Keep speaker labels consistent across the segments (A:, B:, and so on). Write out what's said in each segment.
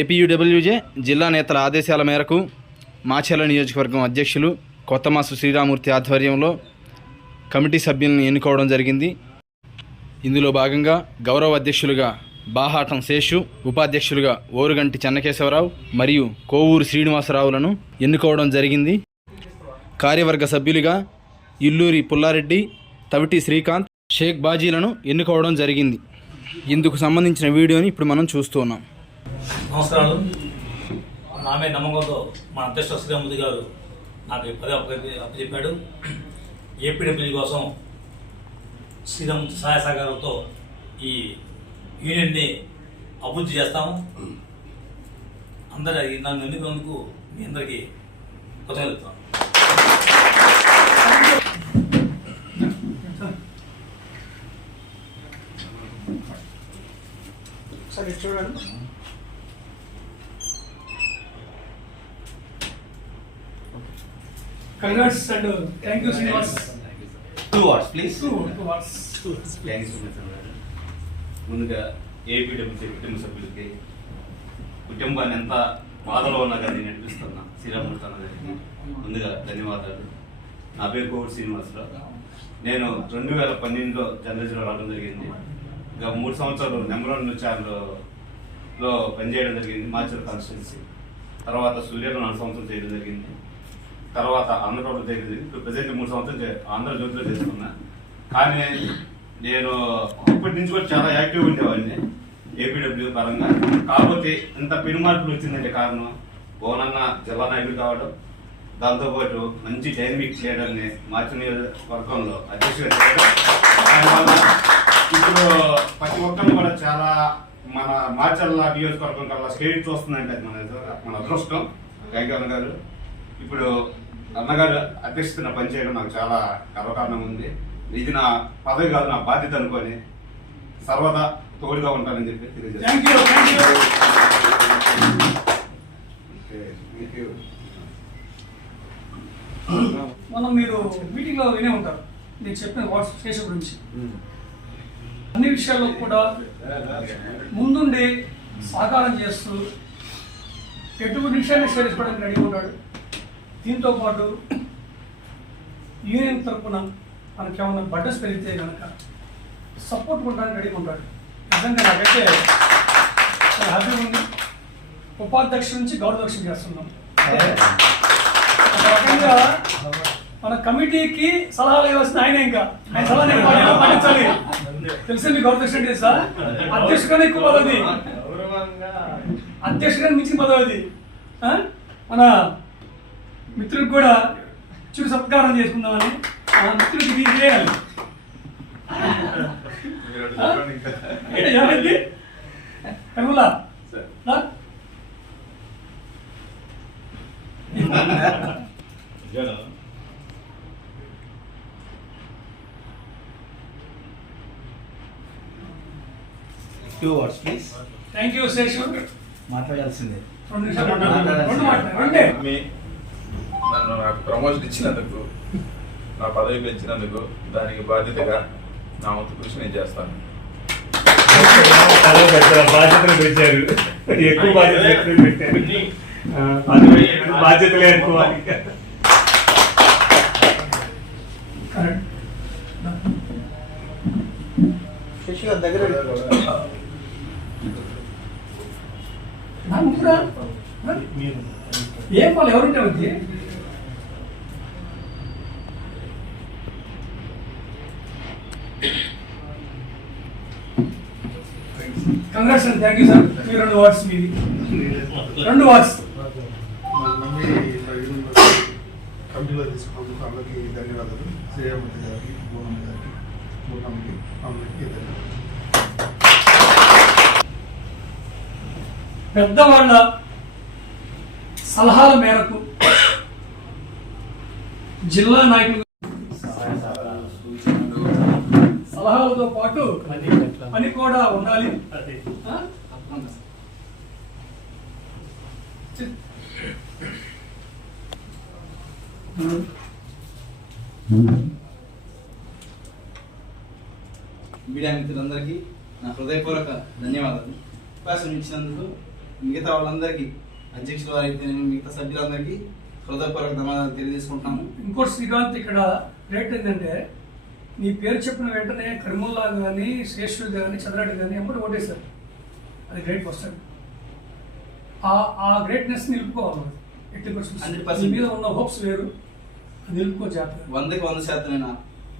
A: APUWJ జిల్లా నేతల ఆదేశాల మేరకు మాచెల నియోజకవర్గం అధ్యక్షులు కొత్తమాసు శ్రీరామూర్తి ఆధ్వర్యంలో కమిటీ సభ్యులను ఎన్నుకోవడం జరిగింది. ఇందులో భాగంగా గౌరవ అధ్యక్షులుగా బాహాటం శేషు ఉపాధ్యక్షులుగా ఓరుగంటి చెన్నకేశవరావు మరియు కోవూరు శ్రీనివాసరావులను ఎన్నుకోవడం జరిగింది. కార్యవర్గ సభ్యులుగా ఇల్లూరి పుల్లారెడ్డి తవిటి శ్రీకాంత్ షేక్ బాజీలను ఎన్నుకోవడం జరిగింది. ఇందుకు సంబంధించిన వీడియోని ఇప్పుడు మనం చూస్తున్నాం
B: నమస్కారాలు. నామే నమ్మకంతో మా అధ్యక్ష శ్రీరామూర్తి గారు నాకు పదే అప్ప- అప్పచెప్పాడు. ఏపీడబ్ల్యూ కోసం శ్రీరామ్ సహాయ సహకారంతో ఈ యూనియన్ని అభివృద్ధి చేస్తాము. అందరి నన్ను ఎన్నుకున్నందుకు మీ అందరికీ కృతజ్ఞతలు
C: సరే చూడండి. Congrats and thank you Srinivas
D: two watts please
C: two two watts
D: thanks ముందుగా ఏపీడబ్ల్యూసీ కుటుంబ సభ్యులకి కుటుంబాన్ని ఎంత బాధలో ఉన్నా కానీ నడిపిస్తున్నా శ్రీరామూర్తి గారికి ముందుగా ధన్యవాదాలు. నా పేరు కోవిడ్ శ్రీనివాసరావు. నేను రెండు వేల పన్నెండులో జర్నలిస్ట్లో రావడం జరిగింది. ఇంకా మూడు సంవత్సరాలు నెంబర్ వన్ ఛానల్లో పనిచేయడం జరిగింది మాచూర్ కాన్స్టిట్యున్సీ. తర్వాత సూర్యలో నాలుగు సంవత్సరాలు చేయడం జరిగింది. తర్వాత ఆంధ్రప్రదేశ్ జరిగింది ఇప్పుడు ప్రజెంట్ మూడు సంవత్సరాలు ఆంధ్ర ఆంధ్రజ్యోతిలో చేస్తున్నా కానీ నేను అప్పటి నుంచి కూడా చాలా యాక్టివ్ ఉండేవాడిని ఏపీడబ్ల్యూ పరంగా. కాకపోతే ఇంత పెనుమార్పులు వచ్చిందంటే కారణం ఓనన్న జిల్లా నాయకుడు కావడం దాంతోపాటు మంచి డైనమిక్ లీడర్ని మార్చి నియోజకవర్గంలో అధ్యక్షుడు దానివల్ల ఇప్పుడు ప్రతి ఒక్కరిని కూడా చాలా మన మార్చల్ల నియోజకవర్గం కల్లా స్టేట్ చూస్తుందంటే మన మన అదృష్టం. వెంకన్న గారు ఇప్పుడు అన్నగారు అధ్యక్షతన పనిచేయడం నాకు చాలా గర్వకారణం ఉంది ఇది నా పదవి కాదు నా బాధ్యత అనుకొని సర్వదా తోడుగా ఉంటానని చెప్పి తెలియజేస్తాను
C: మనం మీరు మీటింగ్లో వినే ఉంటారు. నేను చెప్పిన వాట్స్ స్టేషన్ గురించి. అన్ని విషయాల్లో కూడా ముందుండి సహకారం చేస్తూ ఎటువంటి విషయాన్ని షేర్ చేసుకోవడానికి రెడీగా ఉన్నాడు దీంతో పాటు యూనియన్ తరఫున మనకి ఏమైనా బడ్డస్ పెరిగితే కనుక సపోర్ట్ కొట్టడానికి రెడీగా ఉంటాడు. నిజంగా నాకైతే చాలా హ్యాపీగా ఉంది ఉపాధ్యక్షుల నుంచి గౌరవదక్షిణ చేస్తున్నాం. ఒక రకంగా మన కమిటీకి సలహాలు ఇవ్వాల్సిన ఆయన ఇంకా. ఆయన సలహా పాటించాలి, పాటించాలి. తెలిసి మీకు గౌరవదక్షిణ అంటే సార్? అధ్యక్షుడు ఎక్కువ పదవి. అధ్యక్షుడు మించిన పదవి అది? మన మిత్రుడికి కూడా చిరు సత్కారం చేసుకుందామని ఆ మిత్రుడికి ఇది చేయాలి ఏంటి? ఏమైంది కనుమలా రా.
D: Two watts please
C: thank you Seshu
D: మాట్లాడాల్సిందే.
C: రెండు నిమిషాలు. మాట్లాడు. రెండు.
E: నాకు ప్రమోషన్ ఇచ్చినందుకు నా పదవి పెంచినందుకు దానికి బాధ్యతగా నా వంతు కృషి నేను చేస్తాను.
F: బాధ్యతలు పెంచారు ఎక్కువ బాధ్యతలు పెట్టారు. బాధ్యతలే
C: ఏం వాళ్ళు ఎవరుంటే congrats and thank you sir మీ రెండు వాట్స్ మీది. రెండు వాట్స్
G: కమిటీలో తీసుకున్నందుకు అందరికీ ధన్యవాదాలు గారికి గారికి అందరికీ ధన్యవాదాలు
C: పెద్దవాళ్ళ సలహాల మేరకు జిల్లా నాయకులు సలహాలతో పాటు పని కూడా ఉండాలి.
A: మీడియా మిత్రులందరికీ నా హృదయపూర్వక ధన్యవాదాలు. అవకాశం ఇచ్చినందుకు
H: మిగతా వాళ్ళందరికీ అధ్యక్షులు అయితే మిగతా సభ్యులందరికీ హృదయపూర్వక ధన్యవాదాలు తెలియజేసుకుంటున్నాము
C: ఇంకోటి శ్రీకాంత్ ఇక్కడ రేట్ ఏంటంటే నీ పేరు చెప్పిన వెంటనే కరిముల్లా కానీ శేషు కానీ చంద్రారెడ్డి కానీ ఎప్పుడు ఓటేశారు. అది గ్రేట్ ఫస్ట్ ఆ ఆ గ్రేట్నెస్ నిలుపుకోవాలి. ఎట్టి
H: 100%
C: పర్సెంట్. మీద ఉన్న హోప్స్ వేరు నిలుపుకో జాగ్రత్త
H: వందకి వంద శాతం నేను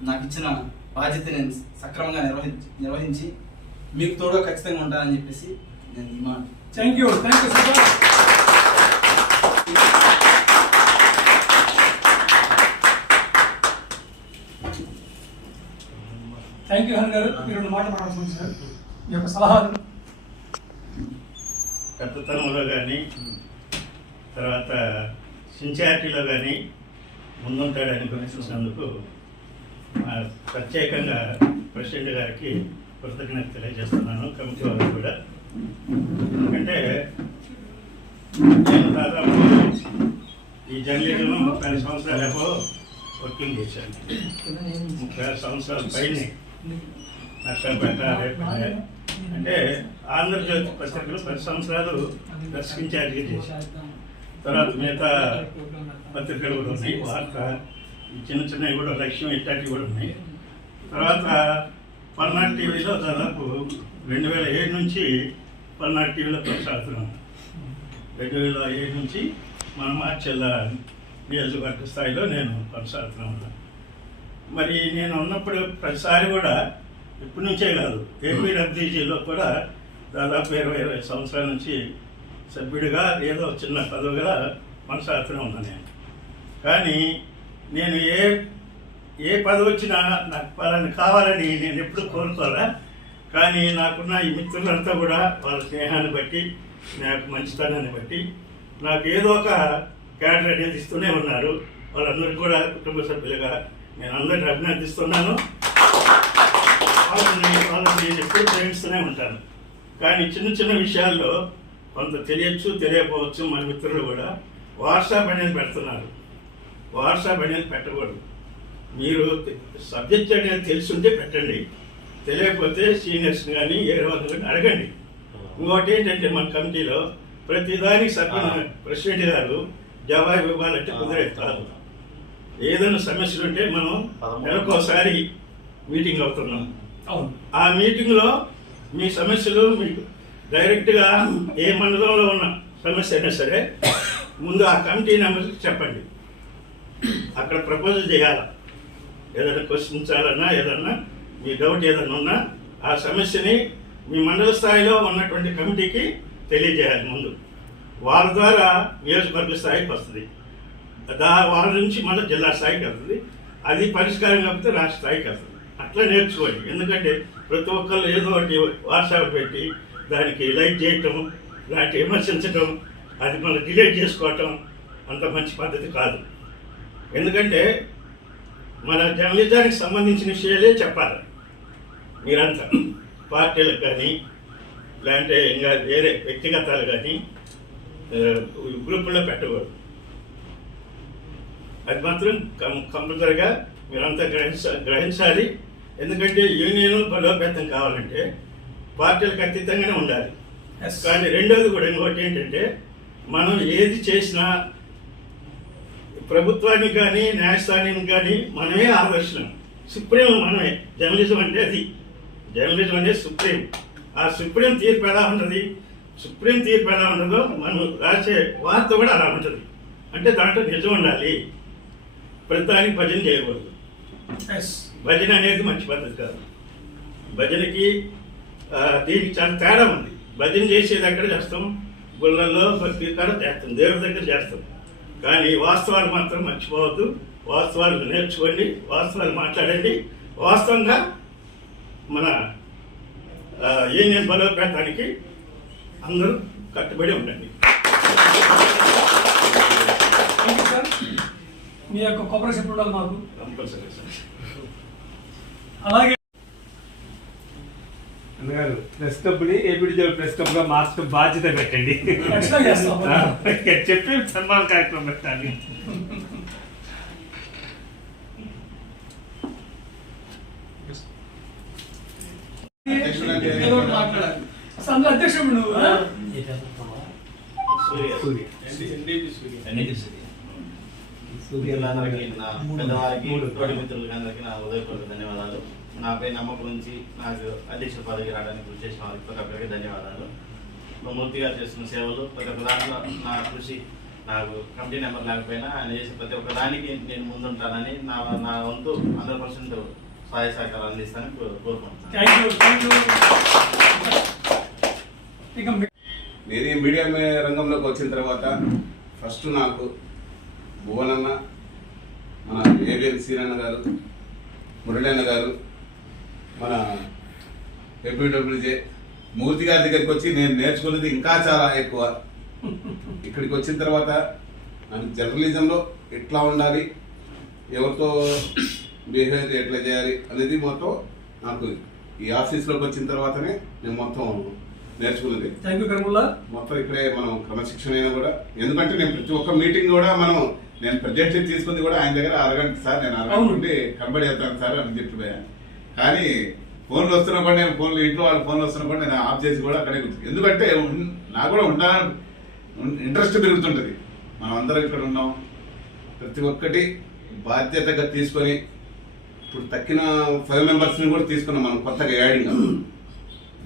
H: నాకు ఇచ్చిన బాధ్యత నేను సక్రమంగా నిర్వహించి నిర్వహించి మీకు తోడుగా ఖచ్చితంగా ఉంటానని చెప్పేసి నేను
C: thank you thank you Srikanth thank you హన్ గారు. మీరు రెండు మాటలు మాట్లాడుతుంది సార్ మీ యొక్క సలహాలు.
I: పెద్దతనంలో కానీ తర్వాత సిన్సియారిటీలో కానీ ముందుంటాడని గుర్తించినందుకు ఆ, ప్రత్యేకంగా ప్రెసిడెంట్ గారికి కృతజ్ఞత తెలియజేస్తున్నాను కమిటీ వారికి కూడా. ఎందుకంటే నేను దాదాపు ఈ జర్నలిజంలో ముప్పై ఐదు సంవత్సరాలు ఏమో వర్కింగ్ చేశాను. ముప్పై ఆరు సంవత్సరాల పైనే నష్టపేట అంటే ఆంధ్రజ్యోతి పత్రికలు పది సంవత్సరాలు దర్శించారు చేశాను తర్వాత మిగతా పత్రికలు కూడా ఉన్నాయి వార్త చిన్న చిన్నవి కూడా లక్ష్యం ఇట్లాంటివి కూడా ఉన్నాయి. తర్వాత పల్నాడు టీవీలో దాదాపు రెండు వేల ఏడు నుంచి పల్నాడు టీవీలో కొనసాగుతున్నాను రెండు వేల ఏడు నుంచి మన మార్చెల్ల నియోజకవర్గ స్థాయిలో నేను కొనసాగుతున్నాను మరి నేను ఉన్నప్పుడు ప్రతిసారి కూడా ఇప్పటి నుంచే కాదు ఏపీడబ్ల్యూజీలో కూడా దాదాపు ఇరవై ఇరవై సంవత్సరాల నుంచి సభ్యుడిగా ఏదో చిన్న పదవిగా కొనసాగుతూనే ఉన్నాను నేను. కానీ నేను ఏ ఏ పదవి వచ్చినా నాకు పలాని కావాలని నేను ఎప్పుడు కోరుకోరా. కానీ నాకున్న ఈ మిత్రులంతా కూడా వాళ్ళ స్నేహాన్ని బట్టి నాకు మంచితనాన్ని బట్టి నాకు ఏదో ఒక క్యాడర్ అనేది ఇస్తూనే ఉన్నారు. వాళ్ళందరికీ కూడా కుటుంబ సభ్యులుగా నేను అందరిని అభినందిస్తున్నాను. వాళ్ళని వాళ్ళని నేను ఎప్పుడు ప్రేమిస్తూనే ఉంటాను. కానీ చిన్న చిన్న విషయాల్లో కొంత తెలియచ్చు తెలియకపోవచ్చు మన మిత్రులు కూడా వాట్సాప్ అనేది పెడుతున్నారు. వాట్సాప్ అనేది పెట్టకూడదు. మీరు సబ్జెక్ట్ అనేది తెలుసుంటే పెట్టండి. తెలియకపోతే సీనియర్స్ కానీ ఏ రోజు కానీ అడగండి. ఇంకోటి ఏంటంటే మన కమిటీలో ప్రతిదానికి సభ్యులు ప్రెసిడెంట్ గారు జవాబు ఇవ్వాలంటే కుదిరేది కాదు. ఏదైనా సమస్యలు ఉంటే మనం నెలకోసారి మీటింగ్ అవుతున్నాం.
C: అవును.
I: ఆ మీటింగ్లో మీ సమస్యలు మీకు డైరెక్ట్గా ఏ మండలంలో ఉన్న సమస్య అయినా సరే ముందు ఆ కమిటీ నెంబర్కి చెప్పండి. అక్కడ ప్రపోజల్ చేయాలి? ఏదైనా క్వశ్చించాలన్నా ఏదన్నా మీ డౌట్ ఏదైనా ఉన్నా ఆ సమస్యని మీ మండల స్థాయిలో ఉన్నటువంటి కమిటీకి తెలియజేయాలి ముందు. వాళ్ళ ద్వారా నియోజకవర్గ స్థాయికి వస్తుంది. దా నుంచి మళ్ళీ జిల్లా స్థాయికి వెళ్తుంది. అది పరిష్కారం కాకపోతే రాష్ట్ర స్థాయికి వెళ్తుంది. అట్లా నేర్చుకోండి ఎందుకంటే ప్రతి ఒక్కళ్ళు ఏదో ఒకటి వాట్సాప్ పెట్టి దానికి లైక్ చేయటం దానికి విమర్శించటం అది మళ్ళీ డిలీట్ చేసుకోవటం అంత మంచి పద్ధతి కాదు. ఎందుకంటే మన జర్నలిజానికి సంబంధించిన విషయాలే చెప్పాలి. మీరంతా పార్టీలకు కానీ లేదంటే ఇంకా వేరే వ్యక్తిగతాలు కానీ గ్రూపుల్లో పెట్టకూడదు. అది మాత్రం కం- కంపల్సరిగా మీరంతా గ్రహించ గ్రహించాలి. ఎందుకంటే యూనియన్ బలోపేతం కావాలంటే పార్టీలకు అతీతంగానే ఉండాలి. కానీ రెండోది కూడా ఇంకోటి ఏంటంటే మనం ఏది చేసినా ప్రభుత్వానికి కానీ న్యాయస్థానానికి కానీ మనమే ఆదర్శనం. సుప్రీం మనమే. జర్నలిజం అంటే అది. జర్నలిజం అనేది సుప్రీం. ఆ సుప్రీం తీర్పు ఎలా ఉంటుంది? సుప్రీం తీర్పు ఎలా ఉండదో మనం రాసే వార్త కూడా అలా ఉంటుంది. అంటే దాంట్లో నిజం ఉండాలి. ప్రతిదానికి భజన చేయకూడదు.
C: ఎస్
I: భజన అనేది మంచి పద్ధతి కాదు. భజనకి దీనికి చాలా తేడా ఉంది. భజన చేసేది ఎక్కడ చేస్తాం గుళ్ళల్లో భక్తి కాడ చేస్తాం. దేవుడి దగ్గర చేస్తాం. కానీ వాస్తవాలు మాత్రం మర్చిపోవద్దు. వాస్తవాలు నేర్చుకోండి వాస్తవాలు మాట్లాడండి. వాస్తవంగా మన యూనియన్ బలోపేతానికి అందరూ కట్టుబడి ఉండండి
C: థ్యాంక్ యూ సార్ మీ యొక్క కొబ్బరి చెప్పు ఉండాలి మాకు? అలాగే
F: అన్నగారు ప్రెస్ క్లబ్ని ఏపీడీ ప్రెస్ క్లబ్గా మార్చడం బాధ్యత పెట్టండి. చెప్పి సన్మాన కార్యక్రమం పెట్టాలి.
C: అధ్యక్షుడు నువ్వు?
I: సూర్య.
F: సూర్య.
I: సూర్య. సూర్యులందరికీ నా పెద్దవారికి తోటి మిత్రులకి అందరికీ నా ఉదయపూర్వక ధన్యవాదాలు. నాపై నమ్మకం ఉంచి నాకు అధ్యక్ష పదవికి రావడానికి కృషి చేసిన వారికి ప్రతి ఒక్కరికి ధన్యవాదాలు. మా మూర్తి గారు చేస్తున్న సేవలు ప్రతి ఒక్క దాంట్లో నా కృషి నాకు కమిటీ నెంబర్ లేకపోయినా ఆయన చేసే ప్రతి ఒక్క దానికి నేను ముందుంటానని నా నా వంతు హండ్రెడ్ పర్సెంట్ సహాయ సహకారాలు అందిస్తానని కోరుకుంటున్నాను.
J: నేను ఈ మీడియా మే- రంగంలోకి వచ్చిన తర్వాత ఫస్ట్ నాకు భువనన్న మన ఏవిఎల్ సీరన్న గారు మురళన్న గారు మన ఏపీడబ్ల్యూజే మూర్తి గారి దగ్గరికి వచ్చి నేను నేర్చుకున్నది ఇంకా చాలా ఎక్కువ. ఇక్కడికి వచ్చిన తర్వాత నాకు జర్నలిజంలో ఎట్లా ఉండాలి ఎవరితో బిహేవియర్ ఎట్లా చేయాలి అనేది మొత్తం నాకు ఈ ఆఫీస్లోకి వచ్చిన తర్వాతనే నేను మొత్తం నేర్చుకున్నది.
C: థ్యాంక్ యూ
J: మొత్తం ఇక్కడే మనం క్రమశిక్షణ అయినా కూడా ఎందుకంటే నేను ప్రతి ఒక్క మీటింగ్ కూడా మనం నేను ప్రజెంట్ తీసుకుంది కూడా ఆయన దగ్గర అరగంట సార్ నేను అరగంట. నుండి కనబడి వెళ్తాను సార్ అని చెప్పిపోయాను కానీ ఫోన్లు వస్తున్నా కూడా నేను ఫోన్లు ఇంట్లో వాళ్ళ ఫోన్లు వస్తున్నా కూడా నేను ఆఫ్ చేసి కూడా అక్కడే ఎందుకంటే నాకు కూడా ఉండాలని ఇంట్రెస్ట్ పెరుగుతుంటది. మనం అందరం ఇక్కడ ఉన్నాం. ప్రతి ఒక్కటి బాధ్యతగా తీసుకొని ఇప్పుడు తక్కిన ఫైవ్ మెంబర్స్ని కూడా తీసుకున్నాం మనం కొత్తగా యాడింగ్.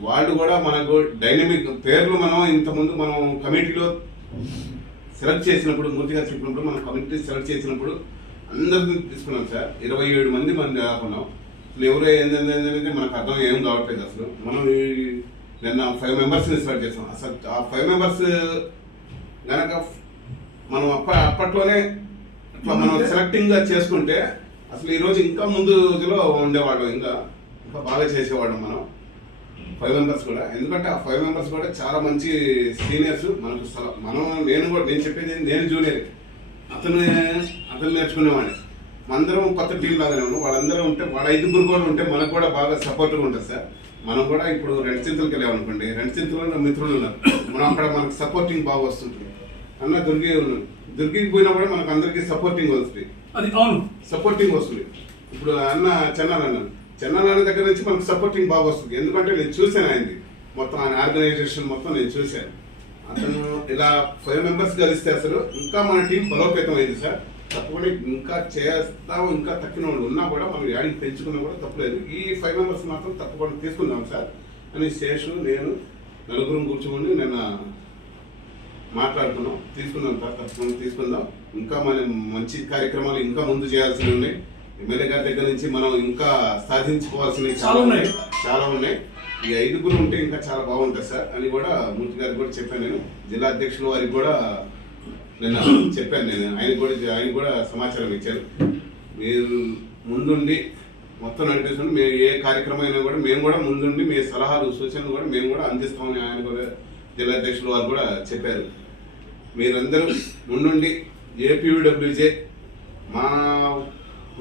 J: వాళ్ళు కూడా మనకు డైనమిక్ పేర్లు మనం ఇంతకుముందు మనం కమిటీలో సెలెక్ట్ చేసినప్పుడు మూర్తిగా చెప్పినప్పుడు మనం కమిటీ సెలెక్ట్ చేసినప్పుడు అందరిని తీసుకున్నాం సార్. ఇరవై ఏడు మంది మంది కాకున్నాం అసలు ఎవరు అనేది మనకు అర్థం ఏం కావట్లేదు అసలు. మనం నిన్న ఫైవ్ మెంబర్స్ని సెలెక్ట్ చేసాం. అసలు ఆ ఫైవ్ మెంబర్స్ గనక మనం అప్ప అప్పట్లోనే ఇట్లా మనం సెలెక్టింగ్గా చేసుకుంటే అసలు ఈ రోజు ఇంకా ముందులో ఉండేవాళ్ళం ఇంకా ఇంకా బాగా చేసేవాళ్ళం మనం. ఫైవ్ మెంబర్స్ కూడా. ఎందుకంటే ఆ ఫైవ్ మెంబర్స్ కూడా చాలా మంచి సీనియర్స్ మనకు మనం నేను కూడా నేను చెప్పేది నేను జూనియర్ అతను అతను నేర్చుకునేవాడిని అందరం కొత్త టీం లాగానే ఉన్నాం. వాళ్ళందరూ ఉంటే వాళ్ళ ఐదుగురు కూడా ఉంటే మనకు కూడా బాగా సపోర్ట్గా ఉంటుంది సార్. మనం కూడా ఇప్పుడు రెండు చింతలకు వెళ్ళామనుకోండి రెండు చింతలో మిత్రులు ఉన్నారు. మనం అక్కడ మనకు సపోర్టింగ్ బాగా వస్తుంటుంది. అన్న దుర్గి ఉన్నాడు. దుర్గికి పోయినా కూడా మనకు అందరికీ సపోర్టింగ్ వస్తుంది.
C: అది అవును.
J: సపోర్టింగ్ వస్తుంది. ఇప్పుడు అన్న చెన్నాన్ అన్నాను దగ్గర నుంచి మనకు సపోర్టింగ్ బాగా వస్తుంది. ఎందుకంటే నేను చూశాను ఆయనది మొత్తం ఆయన ఆర్గనైజేషన్ మొత్తం నేను చూశాను. అతను ఇలా ఫైవ్ మెంబర్స్ కలిస్తే అసలు ఇంకా మన టీం బలోపేతం అయింది సార్. తప్పకుండా ఇంకా చేస్తాం ఇంకా తక్కిన వాళ్ళు ఉన్నా కూడా మనం యాడింగ్ పెంచుకున్నా కూడా తప్పలేదు. ఈ ఫైవ్ మెంబర్స్ మాత్రం తప్పకుండా తీసుకుందాం సార్. అని శేషు నేను నలుగురం కూర్చోని నిన్న మాట్లాడుకున్నాం. తీసుకుందాం సార్ తప్పకుండా తీసుకుందాం. ఇంకా మన మంచి కార్యక్రమాలు ఇంకా ముందు చేయాల్సి ఉన్నాయి. ఎమ్మెల్యే గారి దగ్గర నుంచి మనం ఇంకా సాధించుకోవాల్సినవి
C: చాలా ఉన్నాయి.
J: చాలా ఉన్నాయి. ఈ ఐదుగురు ఉంటే ఇంకా చాలా బాగుంటుంది సార్ అని కూడా మూర్తి గారికి కూడా చెప్పాను నేను. జిల్లా అధ్యక్షుల వారికి కూడా నిన్న చెప్పాను నేను. ఆయన కూడా ఆయన కూడా సమాచారం ఇచ్చారు. మీరు ముందుండి మొత్తం నడిపిస్తుంది మేము ఏ కార్యక్రమం అయినా కూడా మేము కూడా ముందుండి మీ సలహాలు సూచనలు కూడా మేము కూడా అందిస్తామని ఆయన కూడా జిల్లా అధ్యక్షులు వారు కూడా చెప్పారు. మీరందరూ ముందుండి ఏపీడబ్ల్యూజే మా